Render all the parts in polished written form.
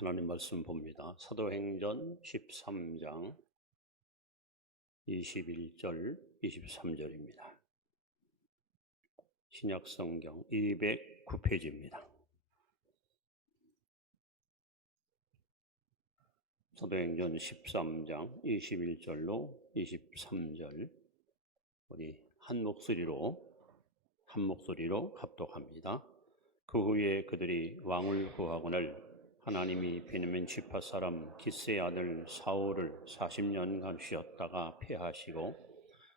하나님 말씀 봅니다. 사도행전 13장 21절 23절입니다. 신약성경 209페이지입니다. 사도행전 13장 21절로 23절 우리 한 목소리로 합독합니다. 그 후에 그들이 왕을 구하거늘 하나님이 베냐민 지파 사람 기스의 아들 사울을 40년간 쉬었다가 폐하시고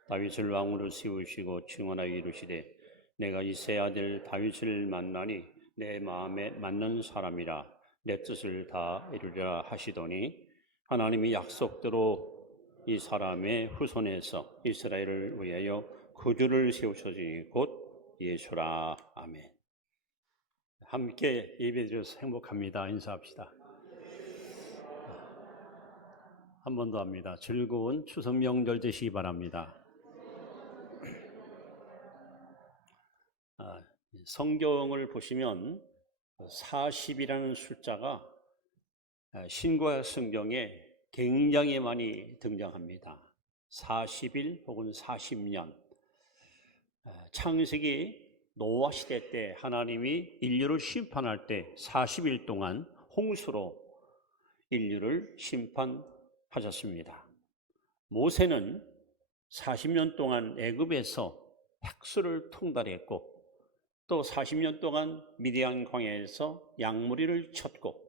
다윗을 왕으로 세우시고 증언하여 이르시되 내가 이새의 아들 다윗을 만나니 내 마음에 맞는 사람이라 내 뜻을 다 이루리라 하시더니 하나님이 약속대로 이 사람의 후손에서 이스라엘을 위하여 구주를 세우셨으니 곧 예수라. 아멘. 함께 예배드려서 행복합니다. 인사합시다. 한 번 더 합니다. 즐거운 추석 명절 되시기 바랍니다. 성경을 보시면 40이라는 숫자가 신구약 성경에 굉장히 많이 등장합니다. 40일 혹은 40년. 창세기 노아 시대 때 하나님이 인류를 심판할 때 40일 동안 홍수로 인류를 심판하셨습니다. 모세는 40년 동안 애굽에서 백수를 통달했고 또 40년 동안 미디안 광야에서 양무리를 쳤고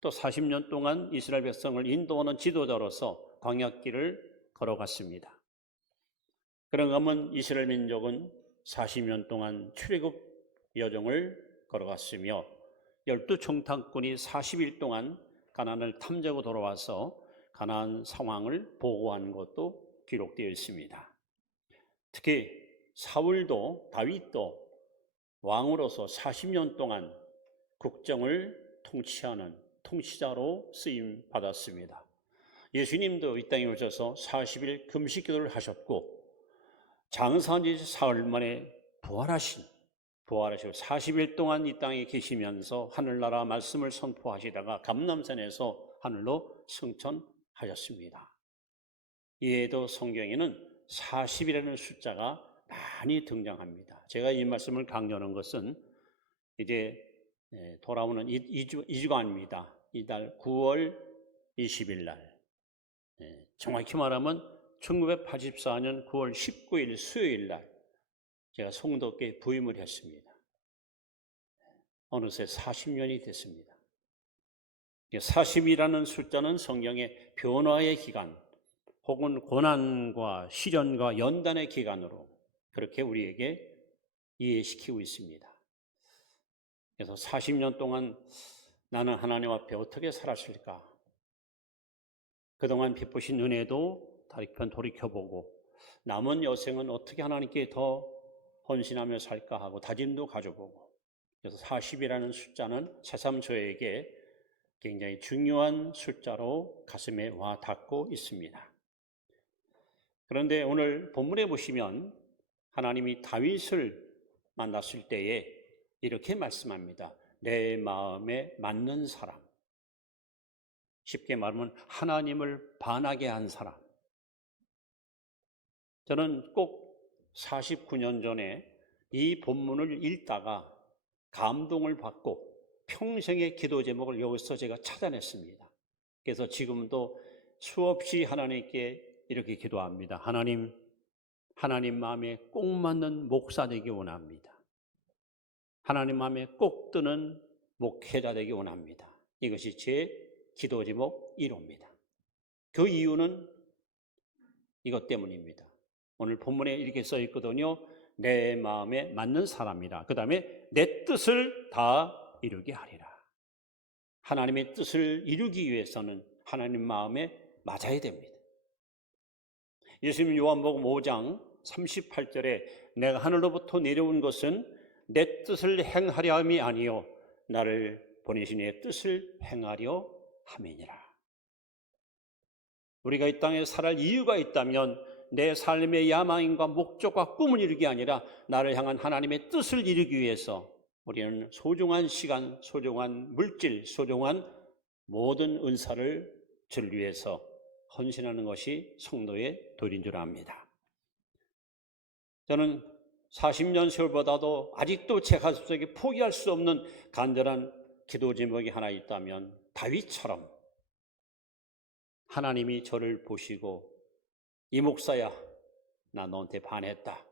또 40년 동안 이스라엘 백성을 인도하는 지도자로서 광야길을 걸어갔습니다. 그런가 하면 이스라엘 민족은 40년 동안 출애굽 여정을 걸어갔으며 12총독군이 40일 동안 가나안을 탐지하고 돌아와서 가나안 상황을 보고한 것도 기록되어 있습니다. 특히 사울도 다윗도 왕으로서 40년 동안 국정을 통치하는 통치자로 쓰임 받았습니다. 예수님도 이 땅에 오셔서 40일 금식 기도를 하셨고 장사한 지 사흘 만에 부활하시고 40일 동안 이 땅에 계시면서 하늘나라 말씀을 선포하시다가 감람산에서 하늘로 승천하셨습니다. 이에도 성경에는 40이라는 숫자가 많이 등장합니다. 제가 이 말씀을 강조하는 것은 이제 돌아오는 2주간입니다. 이달 9월 20일 날, 정확히 말하면 1984년 9월 19일 수요일 날 제가 송도께 부임을 했습니다. 어느새 40년이 됐습니다. 40이라는 숫자는 성경의 변화의 기간 혹은 고난과 시련과 연단의 기간으로 그렇게 우리에게 이해시키고 있습니다. 그래서 40년 동안 나는 하나님 앞에 어떻게 살았을까? 그동안 베푸신 은혜도 다리편 돌이켜보고 남은 여생은 어떻게 하나님께 더 헌신하며 살까 하고 다짐도 가져보고 그래서 40이라는 숫자는 새삼 저에게 굉장히 중요한 숫자로 가슴에 와 닿고 있습니다. 그런데 오늘 본문에 보시면 하나님이 다윗을 만났을 때에 이렇게 말씀합니다. 내 마음에 맞는 사람. 쉽게 말하면 하나님을 반하게 한 사람. 저는 꼭 49년 전에 이 본문을 읽다가 감동을 받고 평생의 기도 제목을 여기서 제가 찾아냈습니다. 그래서 지금도 수없이 하나님께 이렇게 기도합니다. 하나님 마음에 꼭 맞는 목사 되기 원합니다. 하나님 마음에 꼭 드는 목회자 되기 원합니다. 이것이 제 기도 제목 1호입니다. 그 이유는 이것 때문입니다. 오늘 본문에 이렇게 써 있거든요. 내 마음에 맞는 사람이라. 그 다음에 내 뜻을 다 이루게 하리라. 하나님의 뜻을 이루기 위해서는 하나님 마음에 맞아야 됩니다. 예수님 요한복음 5장 38절에 내가 하늘로부터 내려온 것은 내 뜻을 행하려 함이 아니요 나를 보내신 이의 뜻을 행하려 함이니라. 우리가 이 땅에 살아갈 이유가 있다면 내 삶의 야망과 목적과 꿈을 이루기 아니라 나를 향한 하나님의 뜻을 이루기 위해서 우리는 소중한 시간, 소중한 물질, 소중한 모든 은사를 주를 위해서 헌신하는 것이 성도의 도리인 줄 압니다. 저는 40년 세월보다도 아직도 제 가슴속에 포기할 수 없는 간절한 기도 제목이 하나 있다면 다윗처럼 하나님이 저를 보시고 이 목사야, 나 너한테 반했다.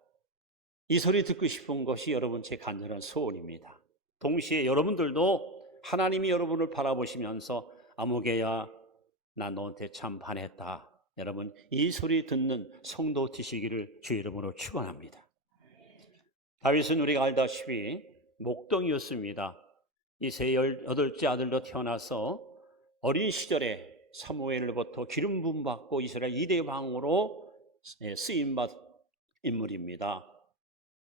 이 소리 듣고 싶은 것이 여러분 제 간절한 소원입니다. 동시에 여러분들도 하나님이 여러분을 바라보시면서 아무개야, 나 너한테 참 반했다. 여러분 이 소리 듣는 성도 되시기를 주의 이름으로 축원합니다. 다윗은 우리가 알다시피 목동이었습니다. 이세 18째 아들로 태어나서 어린 시절에 사무엘로부터 기름 부음 받고 이스라엘 2대 왕으로 쓰임받은 인물입니다.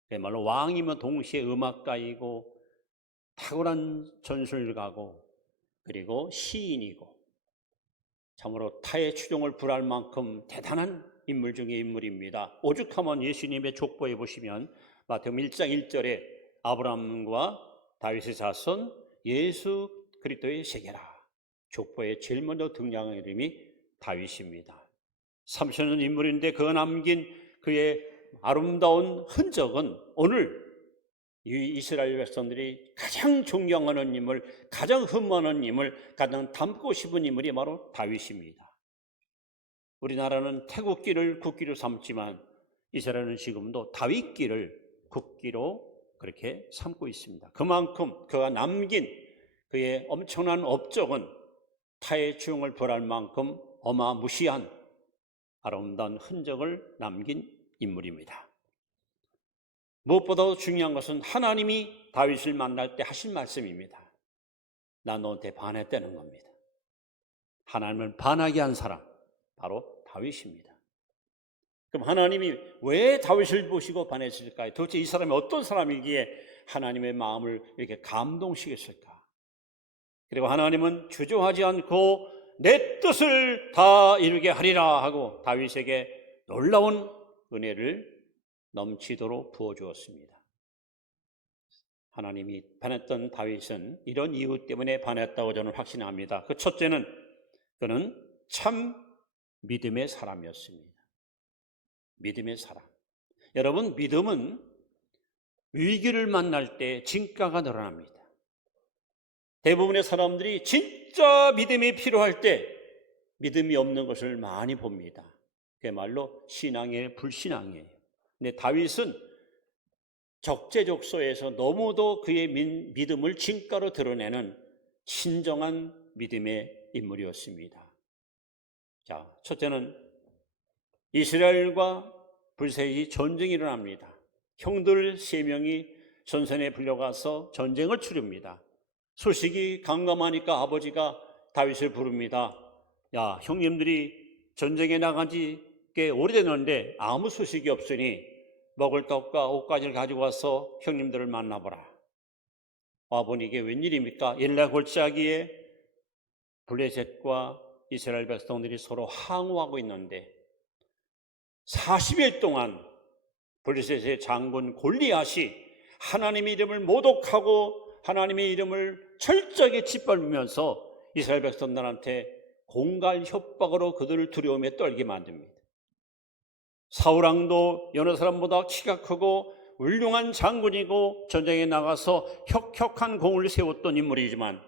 그야말로 왕이면 동시에 음악가이고 탁월한 전술가고 그리고 시인이고 참으로 타의 추종을 불할 만큼 대단한 인물 중의 인물입니다. 오죽하면 예수님의 족보에 보시면 마태복음 1장 1절에 아브라함과 다윗의 자손 예수 그리스도의 세계라. 족보에 제일 먼저 등장하는 이름이 다윗입니다. 30년 인물인데 그가 남긴 그의 아름다운 흔적은 오늘 이 이스라엘 백성들이 가장 존경하는 인물, 가장 흠모하는 인물, 가장 닮고 싶은 인물이 바로 다윗입니다. 우리나라는 태국기를 국기로 삼지만 이스라엘은 지금도 다윗기를 국기로 그렇게 삼고 있습니다. 그만큼 그가 남긴 그의 엄청난 업적은 타의 추종을 벌할 만큼 어마무시한 아름다운 흔적을 남긴 인물입니다. 무엇보다도 중요한 것은 하나님이 다윗을 만날 때 하신 말씀입니다. 나 너한테 반했다는 겁니다. 하나님을 반하게 한 사람 바로 다윗입니다. 그럼 하나님이 왜 다윗을 보시고 반했을까요? 도대체 이 사람이 어떤 사람이기에 하나님의 마음을 이렇게 감동시켰을까? 그리고 하나님은 주저하지 않고 내 뜻을 다 이루게 하리라 하고 다윗에게 놀라운 은혜를 넘치도록 부어주었습니다. 하나님이 반했던 다윗은 이런 이유 때문에 반했다고 저는 확신합니다. 그 첫째는 그는 참 믿음의 사람이었습니다. 믿음의 사람. 여러분, 믿음은 위기를 만날 때 진가가 늘어납니다. 대부분의 사람들이 진짜 믿음이 필요할 때 믿음이 없는 것을 많이 봅니다. 그야말로 신앙의 불신앙이에요. 근데 다윗은 적재적소에서 너무도 그의 믿음을 진가로 드러내는 진정한 믿음의 인물이었습니다. 자, 첫째는 이스라엘과 블레셋이 전쟁이 일어납니다. 형들 3명이 전선에 불려가서 전쟁을 치릅니다. 소식이 강감하니까 아버지가 다윗을 부릅니다. 야, 형님들이 전쟁에 나간 지 꽤 오래됐는데 아무 소식이 없으니 먹을 떡과 옷가지를 가지고 와서 형님들을 만나보라. 와보니 이게 웬일입니까? 옛날 골짜기에 블레셋과 이스라엘 백성들이 서로 항우하고 있는데 40일 동안 블레셋의 장군 골리앗이 하나님의 이름을 모독하고 하나님의 이름을 철저하게 짓밟으면서 이스라엘 백성들한테 공갈 협박으로 그들을 두려움에 떨게 만듭니다. 사울왕도 여러 사람보다 키가 크고 훌륭한 장군이고 전쟁에 나가서 혁혁한 공을 세웠던 인물이지만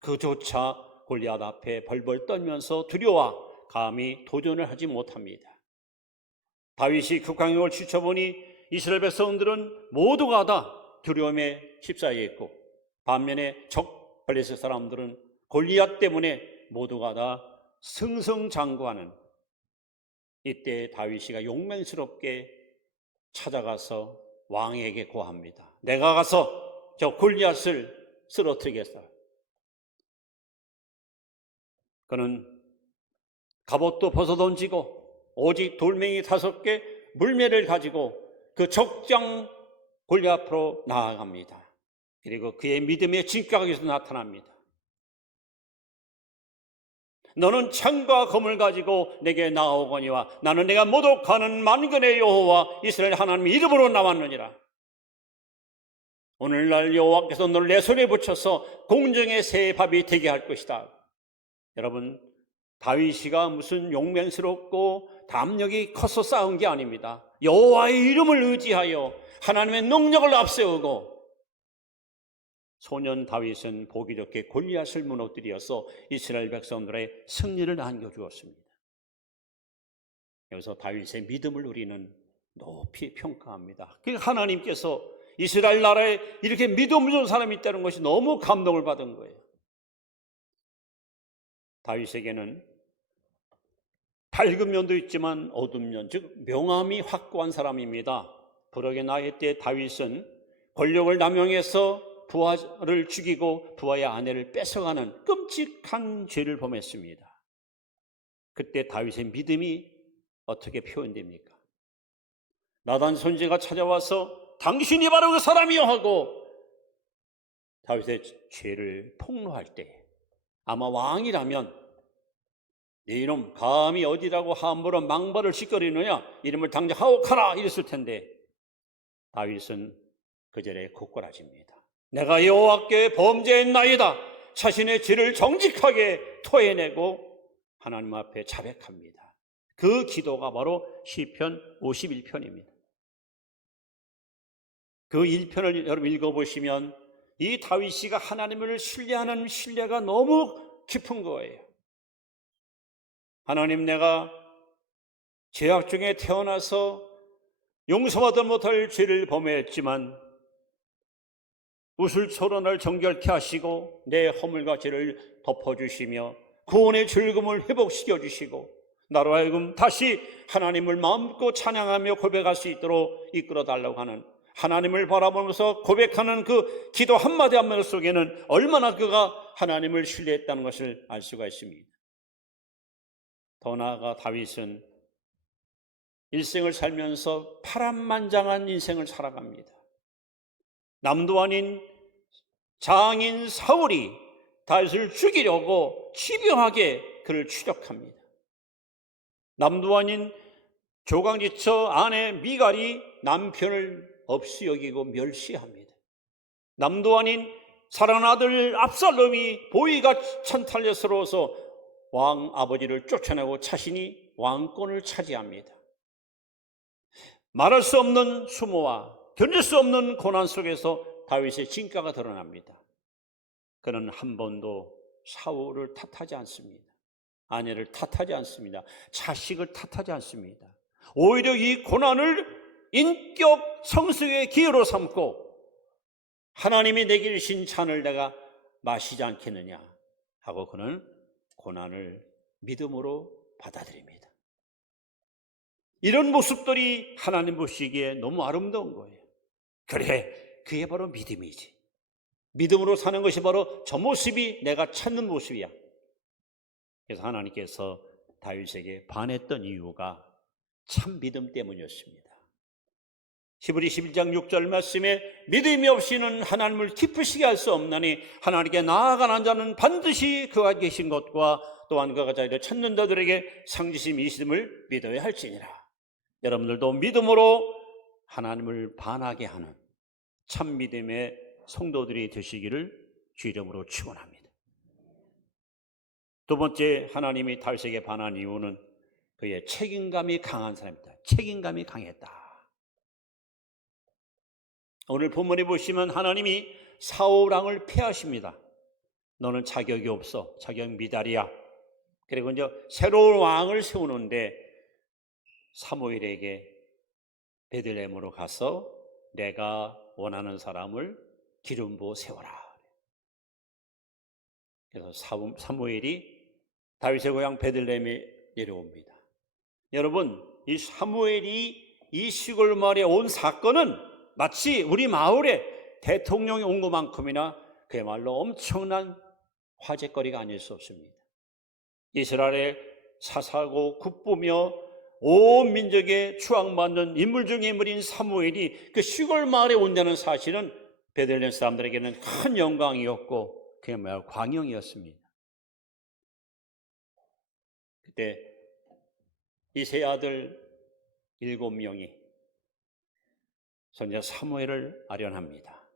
그조차 골리앗 앞에 벌벌 떨면서 두려워 감히 도전을 하지 못합니다. 다윗이 그 광역을 지켜보니 이스라엘 백성들은 모두가 다 두려움에 휩싸여 있고 반면에 적 블레셋 사람들은 골리앗 때문에 모두가 다 승승장구하는 이때 다윗이가 용맹스럽게 찾아가서 왕에게 고합니다. 내가 가서 저 골리앗을 쓰러뜨리겠다. 그는 갑옷도 벗어던지고 오직 돌멩이 5개 물매를 가지고 그 적장 골리앗 앞으로 나아갑니다. 그리고 그의 믿음의 진가가 여기서 나타납니다. 너는 창과 검을 가지고 내게 나아오거니와 나는 내가 모독하는 만군의 여호와 이스라엘 하나님 이름으로 나왔느니라. 오늘날 여호와께서 너를 내 손에 붙여서 공정의 새 밥이 되게 할 것이다. 여러분, 다윗이가 무슨 용맹스럽고 담력이 커서 싸운 게 아닙니다. 여호와의 이름을 의지하여 하나님의 능력을 앞세우고, 소년 다윗은 보기 좋게 골리앗을 무너뜨려서 이스라엘 백성들의 승리를 안겨주었습니다. 여기서 다윗의 믿음을 우리는 높이 평가합니다. 하나님께서 이스라엘 나라에 이렇게 믿음 있는 사람이 있다는 것이 너무 감동을 받은 거예요. 다윗에게는 밝은 면도 있지만 어두운 면, 즉 명암이 확고한 사람입니다. 부록의 나이 때 다윗은 권력을 남용해서 부하를 죽이고 부하의 아내를 뺏어가는 끔찍한 죄를 범했습니다. 그때 다윗의 믿음이 어떻게 표현됩니까? 나단 선지자가 찾아와서 당신이 바로 그 사람이요 하고 다윗의 죄를 폭로할 때, 아마 왕이라면 네 이놈 감히 어디라고 함부로 망발을 짓거리느냐, 이름을 당장 하옥하라 이랬을 텐데, 다윗은 그 절에 곧골아집니다. 내가 여호와께 범죄했나이다. 자신의 죄를 정직하게 토해내고 하나님 앞에 자백합니다. 그 기도가 바로 시편 51편입니다. 그 1편을 여러분 읽어보시면 이 다윗이가 하나님을 신뢰하는 신뢰가 너무 깊은 거예요. 하나님, 내가 죄악 중에 태어나서 용서받지 못할 죄를 범했지만 우슬초로 날 정결케 하시고 내 허물과 죄를 덮어주시며 구원의 즐거움을 회복시켜 주시고 나로 하여금 다시 하나님을 마음껏 찬양하며 고백할 수 있도록 이끌어달라고 하는, 하나님을 바라보면서 고백하는 그 기도 한마디 한마디 속에는 얼마나 그가 하나님을 신뢰했다는 것을 알 수가 있습니다. 더 나아가 다윗은 일생을 살면서 파란만장한 인생을 살아갑니다. 남도 아닌 장인 사울이 다윗을 죽이려고 집요하게 그를 추격합니다. 남도 아닌 조강지처 아내 미갈이 남편을 없이 여기고 멸시합니다. 남도 아닌 사랑하는 아들 압살롬이 보위가 찬탈스러워서 왕 아버지를 쫓아내고 자신이 왕권을 차지합니다. 말할 수 없는 수모와 견딜 수 없는 고난 속에서 다윗의 진가가 드러납니다. 그는 한 번도 사울을 탓하지 않습니다. 아내를 탓하지 않습니다. 자식을 탓하지 않습니다. 오히려 이 고난을 인격 성숙의 기회로 삼고 하나님이 내게 주신 잔을 내가 마시지 않겠느냐 하고 그는 고난을 믿음으로 받아들입니다. 이런 모습들이 하나님 보시기에 너무 아름다운 거예요. 그래, 그게 바로 믿음이지. 믿음으로 사는 것이 바로 저 모습이 내가 찾는 모습이야. 그래서 하나님께서 다윗에게 반했던 이유가 참 믿음 때문이었습니다. 히브리 11장 6절 말씀에 믿음이 없이는 하나님을 기쁘시게 할 수 없나니 하나님께 나아가는 자는 반드시 그가 계신 것과 또한 그가 자기를 찾는 자들에게 상주심 이심을 믿어야 할지니라. 여러분들도 믿음으로 하나님을 반하게 하는 참 믿음의 성도들이 되시기를 주 이름으로 축원합니다. 두 번째, 하나님이 다윗에게 반한 이유는 그의 책임감이 강한 사람이다. 책임감이 강했다. 오늘 본문에 보시면 하나님이 사울 왕을 폐하십니다. 너는 자격이 없어. 자격 미달이야. 그리고 이제 새로운 왕을 세우는데 사무엘에게 베들레헴으로 가서 내가 원하는 사람을 기름 부어 세워라. 그래서 사무엘이 다윗의 고향 베들레헴에 내려옵니다. 여러분, 이 사무엘이 이 시골 마을에 온 사건은 마치 우리 마을에 대통령이 온 것만큼이나 그야말로 엄청난 화제거리가 아닐 수 없습니다. 이스라엘의 사사고 국부며 온 민족의 추앙받는 인물 중의 인물인 사무엘이 그 시골 마을에 온다는 사실은 베들레헴 사람들에게는 큰 영광이었고 그야말로 광영이었습니다. 그때 이 세 아들 7명이 선지자 사무엘을 아련합니다.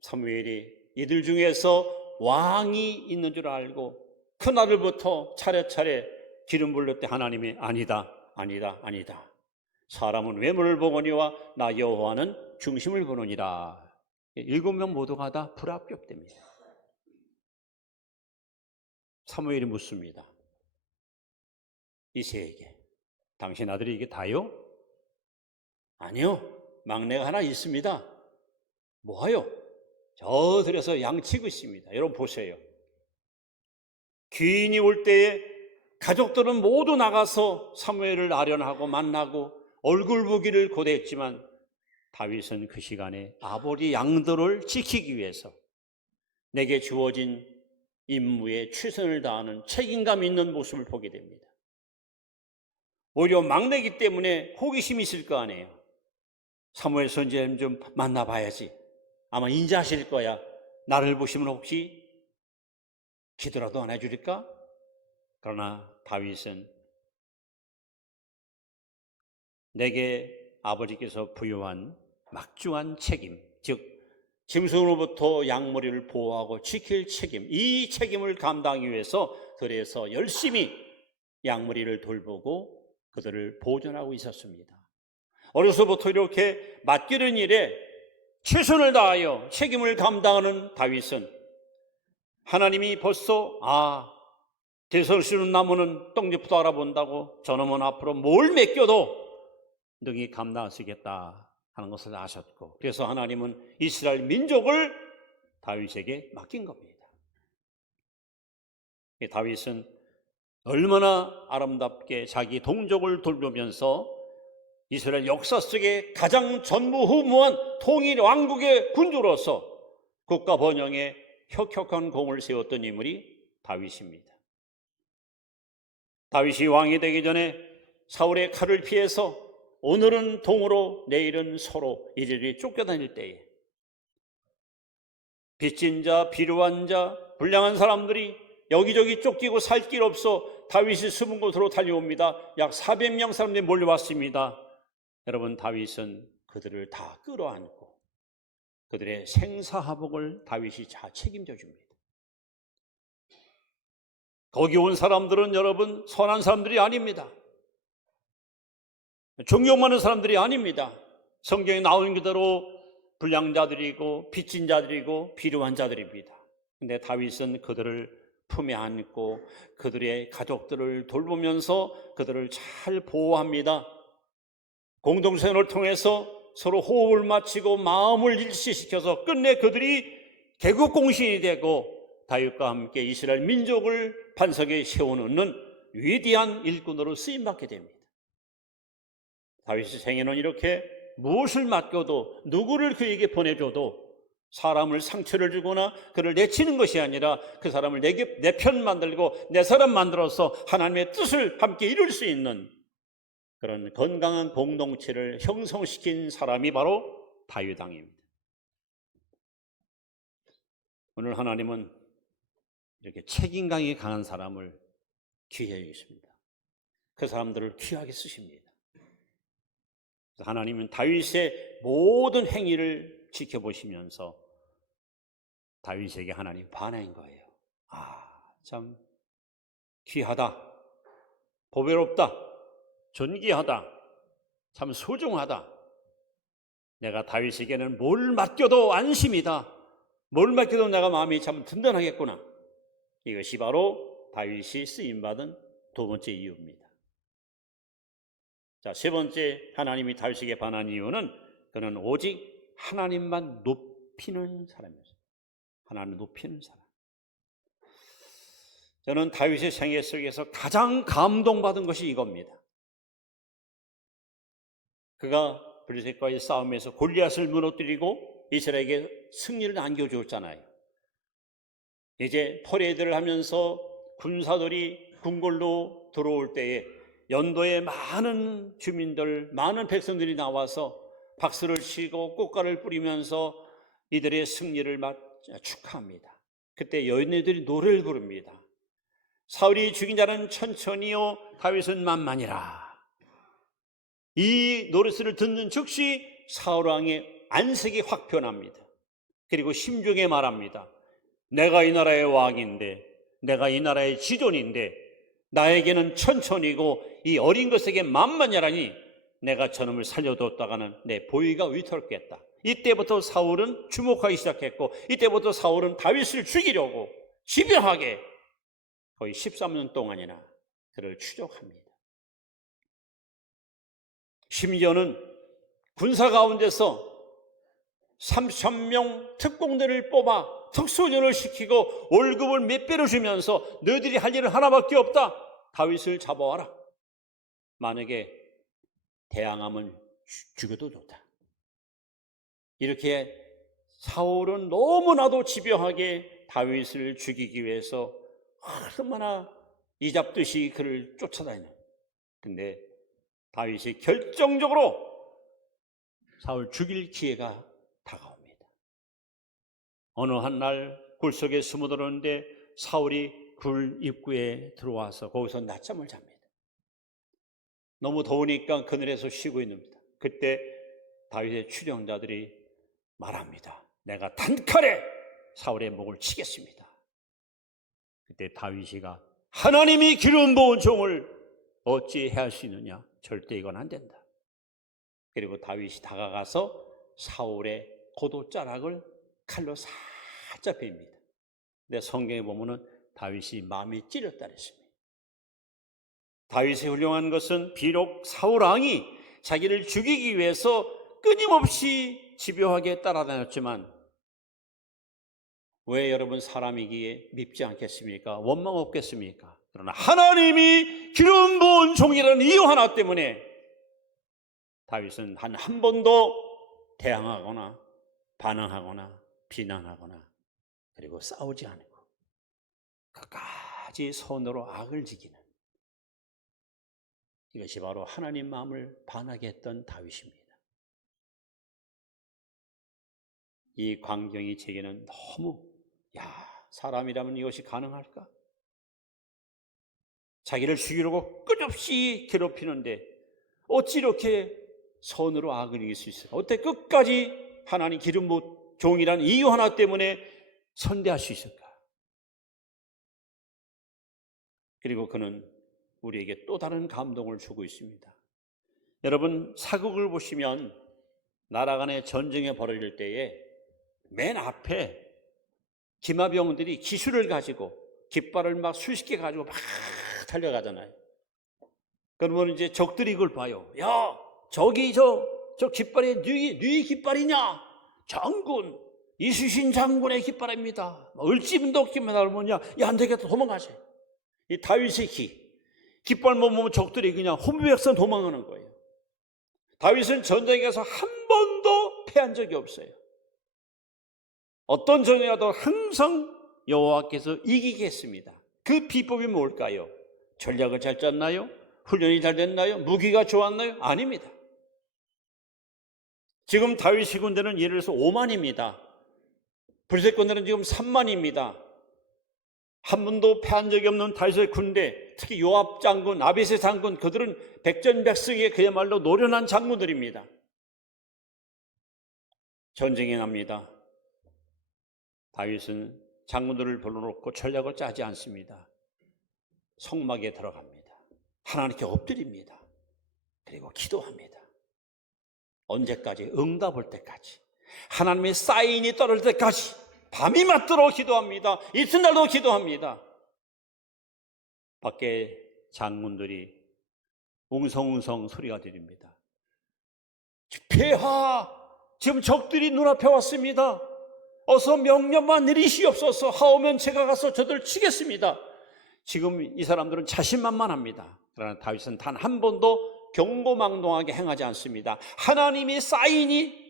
사무엘이 이들 중에서 왕이 있는 줄 알고 그날부터 차례차례 기름 부을 때 하나님이 아니다, 아니다, 아니다. 사람은 외모를 보거니와 나 여호와는 중심을 보느니라. 7명 모두가 다 불합격됩니다. 사무엘이 묻습니다. 이새에게 당신 아들이 이게 다요? 아니요, 막내가 하나 있습니다. 뭐하요? 저 들에서 양 치고 있습니다. 여러분 보세요. 귀인이 올 때에 가족들은 모두 나가서 사무엘을 아련하고 만나고 얼굴 보기를 고대했지만 다윗은 그 시간에 아버지 양들을 지키기 위해서 내게 주어진 임무에 최선을 다하는 책임감 있는 모습을 보게 됩니다. 오히려 막내이기 때문에 호기심이 있을 거 아니에요. 사무엘 선지자님 좀 만나봐야지. 아마 인자하실 거야. 나를 보시면 혹시 기도라도 안 해줄까? 그러나 다윗은 내게 아버지께서 부여한 막중한 책임, 즉 짐승으로부터 양머리를 보호하고 지킬 책임, 이 책임을 감당하기 위해서 들에서 열심히 양머리를 돌보고 그들을 보존하고 있었습니다. 어려서부터 이렇게 맡기는 일에 최선을 다하여 책임을 감당하는 다윗은 하나님이 벌써 대설 씌우는 나무는 떡잎부터 알아본다고 저놈은 앞으로 뭘 맡겨도 능히 감당할 수 있겠다 하는 것을 아셨고, 그래서 하나님은 이스라엘 민족을 다윗에게 맡긴 겁니다. 다윗은 얼마나 아름답게 자기 동족을 돌보면서 이스라엘 역사 속에 가장 전무후무한 통일 왕국의 군주로서 국가 번영에 혁혁한 공을 세웠던 인물이 다윗입니다. 다윗이 왕이 되기 전에 사울의 칼을 피해서 오늘은 동으로 내일은 서로 이리저리 쫓겨다닐 때에 빚진 자, 비루한 자, 불량한 사람들이 여기저기 쫓기고 살 길 없어 다윗이 숨은 곳으로 달려옵니다. 약 400명 사람들이 몰려왔습니다. 여러분, 다윗은 그들을 다 끌어안고 그들의 생사화복을 다윗이 다 책임져 줍니다. 거기 온 사람들은 여러분 선한 사람들이 아닙니다. 존경 많은 사람들이 아닙니다. 성경에 나오는 그대로 불량자들이고 빚진 자들이고 비루한 자들입니다. 근데 다윗은 그들을 품에 안고 그들의 가족들을 돌보면서 그들을 잘 보호합니다. 공동생활을 통해서 서로 호흡을 맞추고 마음을 일치시켜서 끝내 그들이 개국공신이 되고 다윗과 함께 이스라엘 민족을 반석에 세워놓는 위대한 일꾼으로 쓰임받게 됩니다. 다윗의 생애는 이렇게 무엇을 맡겨도 누구를 그에게 보내줘도 사람을 상처를 주거나 그를 내치는 것이 아니라 그 사람을 내 편 만들고 내 사람 만들어서 하나님의 뜻을 함께 이룰 수 있는 그런 건강한 공동체를 형성시킨 사람이 바로 다윗 왕입니다. 오늘 하나님은 이렇게 책임감이 강한 사람을 귀하게 여기십니다. 그 사람들을 귀하게 쓰십니다. 하나님은 다윗의 모든 행위를 지켜보시면서 다윗에게 하나님 반한 거예요. 참 귀하다, 보배롭다, 존귀하다, 참 소중하다. 내가 다윗에게는 뭘 맡겨도 안심이다. 뭘 맡겨도 내가 마음이 참 든든하겠구나. 이것이 바로 다윗이 쓰임받은 두 번째 이유입니다. 자, 세 번째 하나님이 다윗에게 반한 이유는 그는 오직 하나님만 높이는 사람이었어요. 하나님을 높이는 사람. 저는 다윗의 생애 속에서 가장 감동받은 것이 이겁니다. 그가 블레셋과의 싸움에서 골리앗을 무너뜨리고 이스라엘에게 승리를 안겨주었잖아요. 이제 퍼레이드를 하면서 군사들이 궁궐로 들어올 때에 연도에 많은 주민들, 많은 백성들이 나와서 박수를 치고 꽃가루를 뿌리면서 이들의 승리를 축하합니다. 그때 여인들이 노래를 부릅니다. 사울이 죽인 자는 천천히요 다윗은 만만이라. 이 노래소리를 듣는 즉시 사울 왕의 안색이 확 변합니다. 그리고 심중에 말합니다. 내가 이 나라의 왕인데, 내가 이 나라의 지존인데 나에게는 천천히고 이 어린 것에게 만만이라니 내가 저놈을 살려뒀다가는 내 보위가 위태롭겠다. 이때부터 사울은 주목하기 시작했고, 이때부터 사울은 다윗을 죽이려고 집요하게 거의 13년 동안이나 그를 추적합니다. 심지어는 군사 가운데서 3,000명 특공대를 뽑아 특수훈련을 시키고 월급을 몇 배로 주면서 너희들이 할 일은 하나밖에 없다. 다윗을 잡아와라. 만약에 대항하면 죽여도 좋다. 이렇게 사울은 너무나도 집요하게 다윗을 죽이기 위해서 얼마나 이잡듯이 그를 쫓아다니는. 근데 다윗이 결정적으로 사울 죽일 기회가 다가옵니다. 어느 한 날 굴속에 숨어들었는데 사울이 굴 입구에 들어와서 거기서 낮잠을 잡니다. 너무 더우니까 그늘에서 쉬고 있습니다. 그때 다윗의 추령자들이 말합니다. 내가 단칼에 사울의 목을 치겠습니다. 그때 다윗이가 하나님이 기름 부은 종을 어찌 해할 수 있느냐? 절대 이건 안 된다. 그리고 다윗이 다가가서 사울의 고도자락을 칼로 살짝 뺍니다. 근데 성경에 보면은 다윗이 마음이 찌렸다 그랬습니다. 다윗의 훌륭한 것은 비록 사울 왕이 자기를 죽이기 위해서 끊임없이 집요하게 따라다녔지만, 왜 여러분 사람이기에 밉지 않겠습니까? 원망 없겠습니까? 그러나 하나님이 기름 부은 종이라는 이유 하나 때문에 다윗은 한 번도 대항하거나 반항하거나 비난하거나 그리고 싸우지 않고 끝까지 선으로 악을 지키는, 이것이 바로 하나님 마음을 반하게 했던 다윗입니다. 이 광경이 제게는 너무, 사람이라면 이것이 가능할까? 자기를 죽이려고 끝없이 괴롭히는데 어찌 이렇게 선으로 악을 이길 수 있을까? 어떻게 끝까지 하나님 기름 부은 종이라는 이유 하나 때문에 선대할 수 있을까? 그리고 그는 우리에게 또 다른 감동을 주고 있습니다. 여러분, 사극을 보시면 나라 간의 전쟁이 벌어질 때에 맨 앞에 기마병들이 기술을 가지고 깃발을 막 수십 개 가지고 막 달려가잖아요. 그러면 이제 적들이 이걸 봐요. 야, 저기 저 깃발이 네 깃발이냐? 장군, 이순신 장군의 깃발입니다. 을지문도 없기만 뭐냐? 안 되겠다, 도망가세요. 이 다윗의 깃발 보면 적들이 그냥 혼비백산 도망가는 거예요. 다윗은 전쟁에 가서 한 번도 패한 적이 없어요. 어떤 전쟁에 가도 항상 여호와께서 이기게 했습니다. 그 비법이 뭘까요? 전략을 잘 짰나요? 훈련이 잘 됐나요? 무기가 좋았나요? 아닙니다. 지금 다윗의 군대는 예를 들어서 5만입니다. 블레셋 군대는 지금 3만입니다. 한 번도 패한 적이 없는 다윗의 군대, 특히 요압 장군, 아비새 장군, 그들은 백전백승의 그야말로 노련한 장군들입니다. 전쟁이 납니다. 다윗은 장군들을 불러놓고 전략을 짜지 않습니다. 성막에 들어갑니다. 하나님께 엎드립니다. 그리고 기도합니다. 언제까지? 응답 올 때까지. 하나님의 사인이 떨어질 때까지 밤이 맞도록 기도합니다. 이튿날도 기도합니다. 밖에 장군들이 웅성웅성 소리가 들립니다. 폐하! 지금 적들이 눈앞에 왔습니다. 어서 명령만 내리시옵소서. 하오면 제가 가서 저들을 치겠습니다. 지금 이 사람들은 자신만만합니다. 그러나 다윗은 단 한 번도 경고망동하게 행하지 않습니다. 하나님의 사인이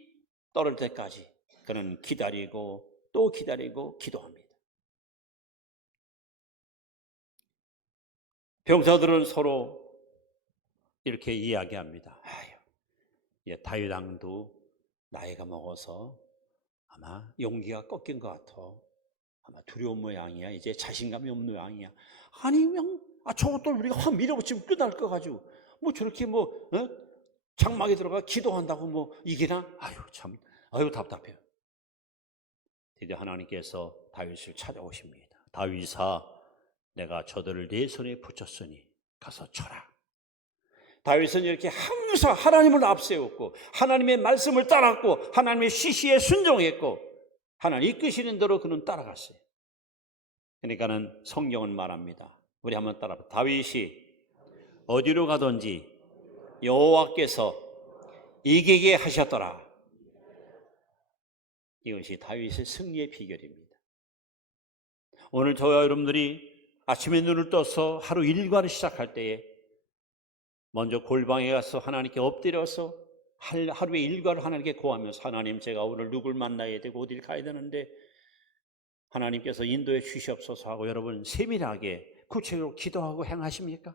떨어질 때까지 그는 기다리고 또 기다리고 기도합니다. 병사들은 서로 이렇게 이야기합니다. 다윗 왕도 나이가 먹어서 아마 용기가 꺾인 것 같아. 아마 두려운 모양이야. 이제 자신감이 없는 모양이야. 아니면 저것도 우리가 확 밀어붙이면 끝날 거 가지고 저렇게 장막에 들어가 기도한다고 이기나? 참 답답해요. 이제 하나님께서 다윗을 찾아오십니다. 다윗아, 내가 저들을 네 손에 붙였으니 가서 쳐라. 다윗은 이렇게 항상 하나님을 앞세웠고 하나님의 말씀을 따랐고 하나님의 지시에 순종했고 하나님 이끄시는 대로 그는 따라갔어요. 그러니까는 성경은 말합니다. 우리 한번 따라봐. 다윗이 어디로 가든지 여호와께서 이기게 하셨더라. 이것이 다윗의 승리의 비결입니다. 오늘 저와 여러분들이 아침에 눈을 떠서 하루 일과를 시작할 때에 먼저 골방에 가서 하나님께 엎드려서 하루의 일과를 하나님께 구하면서 하나님, 제가 오늘 누굴 만나야 되고 어딜 가야 되는데 하나님께서 인도해 주시옵소서 하고 여러분 세밀하게 구체적으로 기도하고 행하십니까?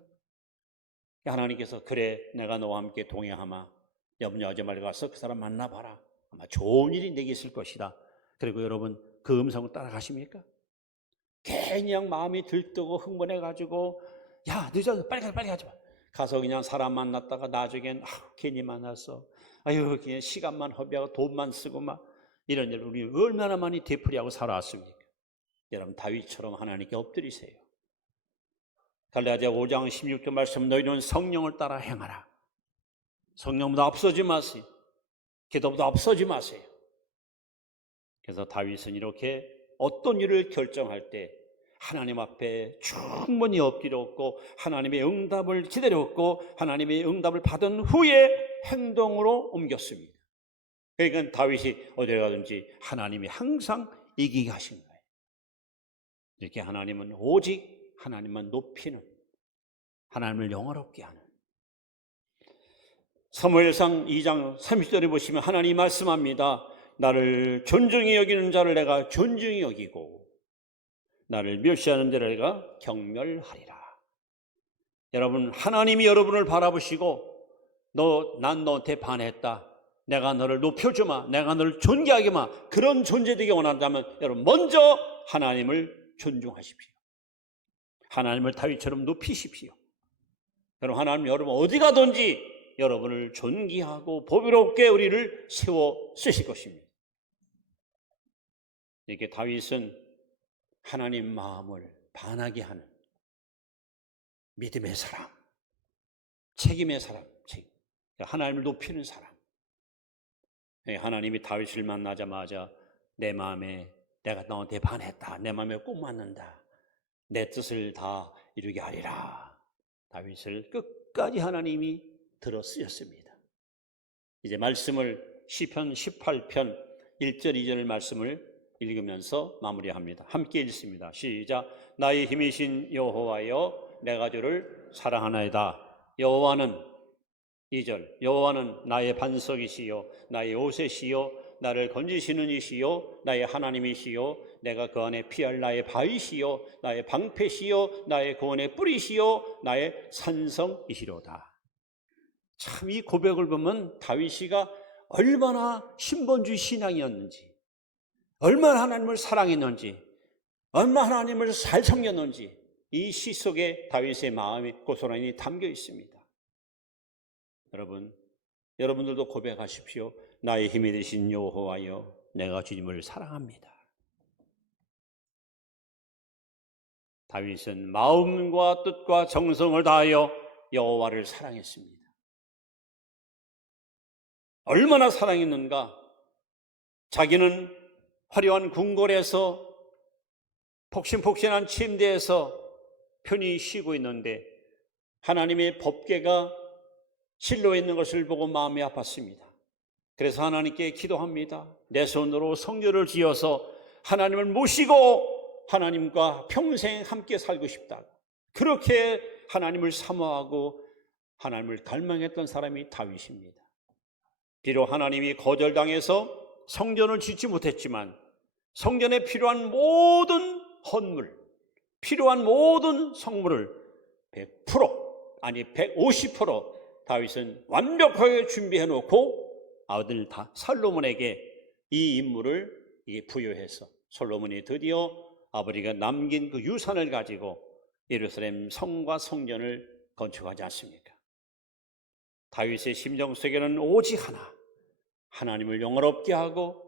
하나님께서 그래, 내가 너와 함께 동행하마, 염려하지 말고 가서 그 사람 만나봐라, 아마 좋은 일이 내게 있을 것이다. 그리고 여러분 그 음성을 따라가십니까? 괜히 그냥 마음이 들뜨고 흥분해가지고 야 늦어서 빨리 가지 마. 가서 그냥 사람 만났다가 나중엔 괜히 만났어, 아유 그냥 시간만 허비하고 돈만 쓰고 막 이런 일 우리 얼마나 많이 되풀이하고 살아왔습니까? 여러분 다윗처럼 하나님께 엎드리세요. 갈라디아 5장 16절 말씀, 너희는 성령을 따라 행하라. 성령보다 앞서지 마세요. 기도보다 앞서지 마세요. 그래서 다윗은 이렇게 어떤 일을 결정할 때 하나님 앞에 충분히 엎드렸고 하나님의 응답을 기다렸고 하나님의 응답을 받은 후에 행동으로 옮겼습니다. 그러니까 다윗이 어디에 가든지 하나님이 항상 이기게 하신 거예요. 이렇게 하나님은 오직 하나님만 높이는, 하나님을 영화롭게 하는. 사무엘상 2장 30절에 보시면 하나님이 말씀합니다. 나를 존중히 여기는 자를 내가 존중히 여기고 나를 멸시하는 자를 내가 경멸하리라. 여러분, 하나님이 여러분을 바라보시고 난 너한테 반했다, 내가 너를 높여주마, 내가 너를 존귀하게마, 그런 존재 되기 원한다면 여러분 먼저 하나님을 존중하십시오. 하나님을 다윗처럼 높이십시오. 여러분, 하나님 여러분 어디 가든지 여러분을 존귀하고 보배롭게 우리를 세워 쓰실 것입니다. 이렇게 다윗은 하나님 마음을 반하게 하는 믿음의 사람, 책임의 사람, 하나님을 높이는 사람. 하나님이 다윗을 만나자마자 내 마음에 내가 너한테 반했다, 내 마음에 꼭 맞는다, 내 뜻을 다 이루게 하리라. 다윗을 끝까지 하나님이 들어 쓰셨습니다. 이제 말씀을 시편 18편 1절 2절 말씀을 읽으면서 마무리합니다. 함께 읽습니다. 시작. 나의 힘이신 여호와여, 내가 주를 사랑하나이다. 여호와는 2절, 여호와는 나의 반석이시요 나의 요새시요 나를 건지시는 이시요 나의 하나님이시요 내가 그 안에 피할 나의 바위시요 나의 방패시요 나의 구원의 뿌리시요 나의 산성이시로다. 참 이 고백을 보면 다윗이가 얼마나 신본주의 신앙이었는지, 얼마나 하나님을 사랑했는지, 얼마나 하나님을 잘 섬겼는지 이 시 속에 다윗의 마음이 고스란히 담겨 있습니다. 여러분들도 고백하십시오. 나의 힘이 되신 여호와여, 내가 주님을 사랑합니다. 다윗은 마음과 뜻과 정성을 다하여 여호와를 사랑했습니다. 얼마나 사랑했는가? 자기는 화려한 궁궐에서 폭신폭신한 침대에서 편히 쉬고 있는데 하나님의 법궤가 실로에 있는 것을 보고 마음이 아팠습니다. 그래서 하나님께 기도합니다. 내 손으로 성전을 지어서 하나님을 모시고 하나님과 평생 함께 살고 싶다. 그렇게 하나님을 사모하고 하나님을 갈망했던 사람이 다윗입니다. 비록 하나님이 거절당해서 성전을 짓지 못했지만 성전에 필요한 모든 헌물, 필요한 모든 성물을 100% 아니 150% 다윗은 완벽하게 준비해 놓고 아들 솔로몬에게 이 임무를 부여해서 솔로몬이 드디어 아버지가 남긴 그 유산을 가지고 예루살렘 성과 성전을 건축하지 않습니까? 다윗의 심정 속에는 오직 하나, 하나님을 영화롭게 하고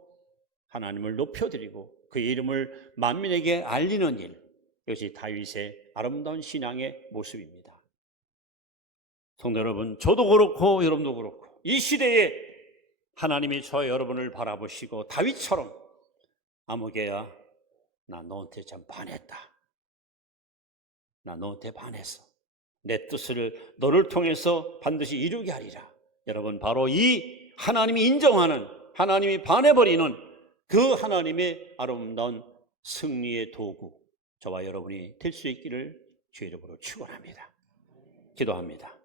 하나님을 높여드리고 그 이름을 만민에게 알리는 일, 이것이 다윗의 아름다운 신앙의 모습입니다. 성도 여러분, 저도 그렇고 여러분도 그렇고 이 시대에 하나님이 저와 여러분을 바라보시고 다윗처럼 아무개야, 나 너한테 참 반했다. 나 너한테 반했어. 내 뜻을 너를 통해서 반드시 이루게 하리라. 여러분, 바로 이 하나님이 인정하는, 하나님이 반해버리는 그 하나님의 아름다운 승리의 도구, 저와 여러분이 될 수 있기를 주의 이름으로 축원합니다. 기도합니다.